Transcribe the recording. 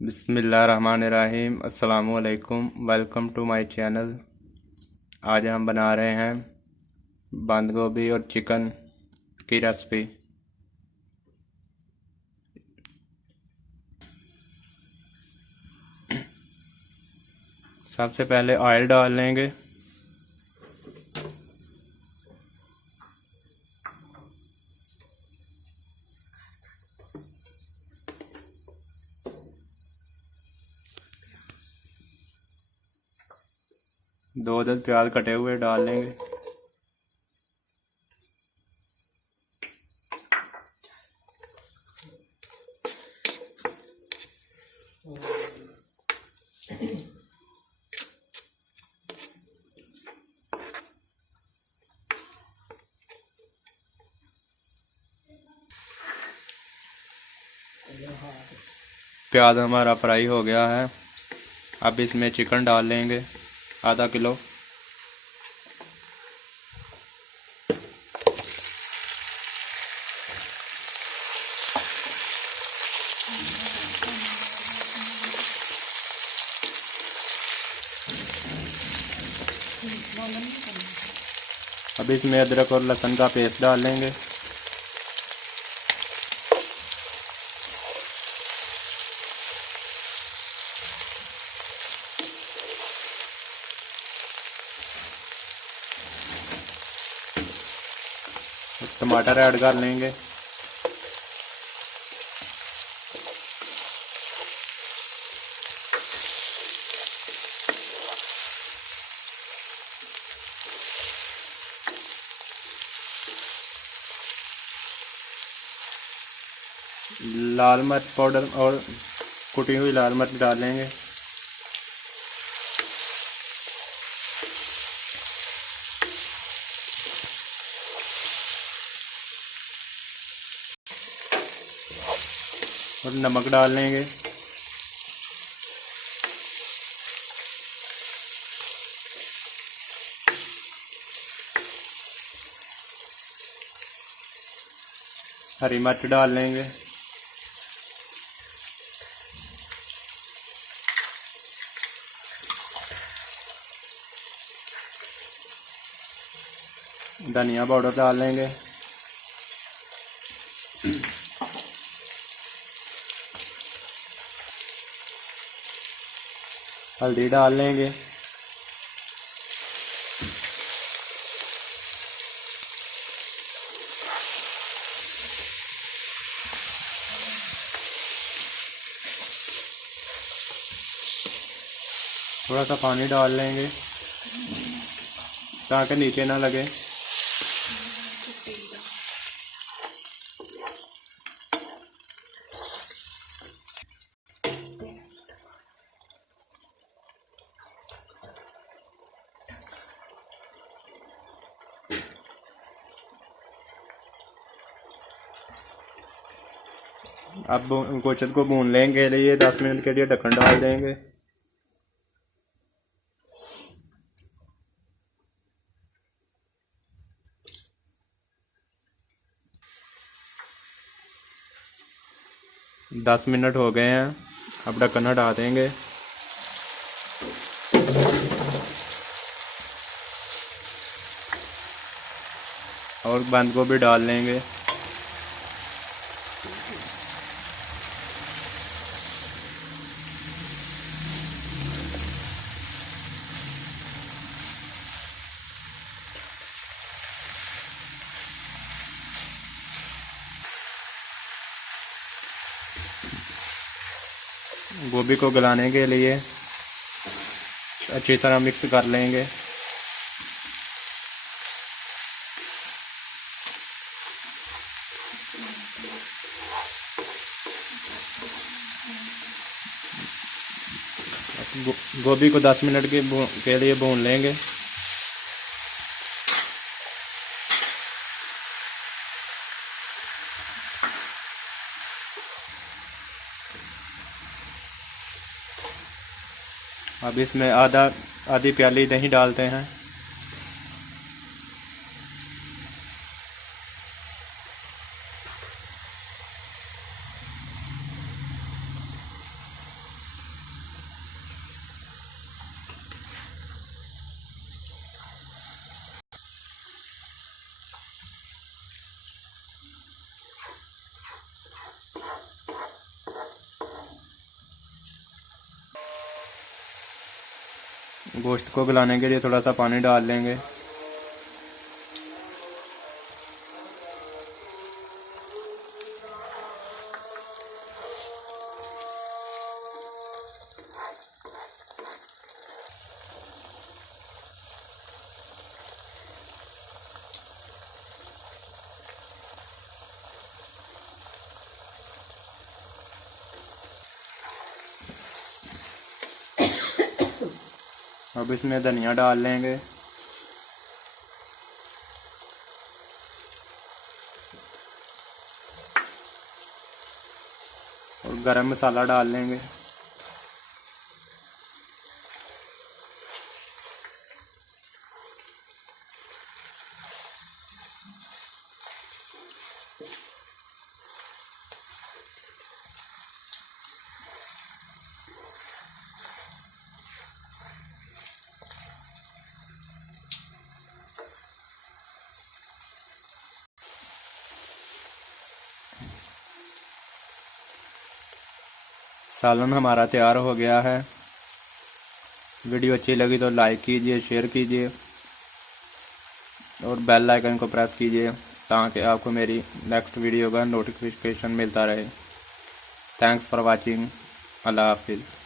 बिस्मिल्लाहिर्रहमानिर्रहीम। अस्सलामुअलैकुम। Welcome to my channel. आज हम बना रहे हैं बंद गोभी और चिकन की रेसिपी। सबसे पहले ऑयल डाल लेंगे। दो अदद प्याज कटे हुए डाल लेंगे। प्याज हमारा फ्राई हो गया है। अब इसमें चिकन डाल लेंगे, आधा किलो। अब इसमें अदरक और लहसुन का पेस्ट डाल लेंगे। टमाटर ऐड कर लेंगे। लाल मिर्च पाउडर और कुटी हुई लाल मिर्च डालेंगे। और नमक डाल लेंगे। हरी मिर्च डाल लेंगे। धनिया पाउडर डाल लेंगे। हल्दी डाल लेंगे। थोड़ा सा पानी डाल लेंगे ताकि नीचे ना लगे। अब गोश्त को भून लेंगे लिए 10 मिनट के लिए ढक्कन डाल देंगे। दस मिनट हो गए हैं। अब ढक्कन हटा देंगे। और बंद गोभी डाल लेंगे। गोभी को गलाने के लिए अच्छी तरह मिक्स कर लेंगे। गोभी को 10 मिनट के लिए भून लेंगे। अब इसमें आधी प्याली दही डालते हैं। गोश्त को गलाने के लिए थोड़ा सा पानी डाल लेंगे। अब इसमें धनिया डाल लेंगे और गरम मसाला डाल लेंगे। सालन हमारा तैयार हो गया है। वीडियो अच्छी लगी तो लाइक कीजिए, शेयर कीजिए और बेल आइकन को प्रेस कीजिए ताकि आपको मेरी नेक्स्ट वीडियो का नोटिफिकेशन मिलता रहे। Thanks for watching. अल्लाह हाफिज़।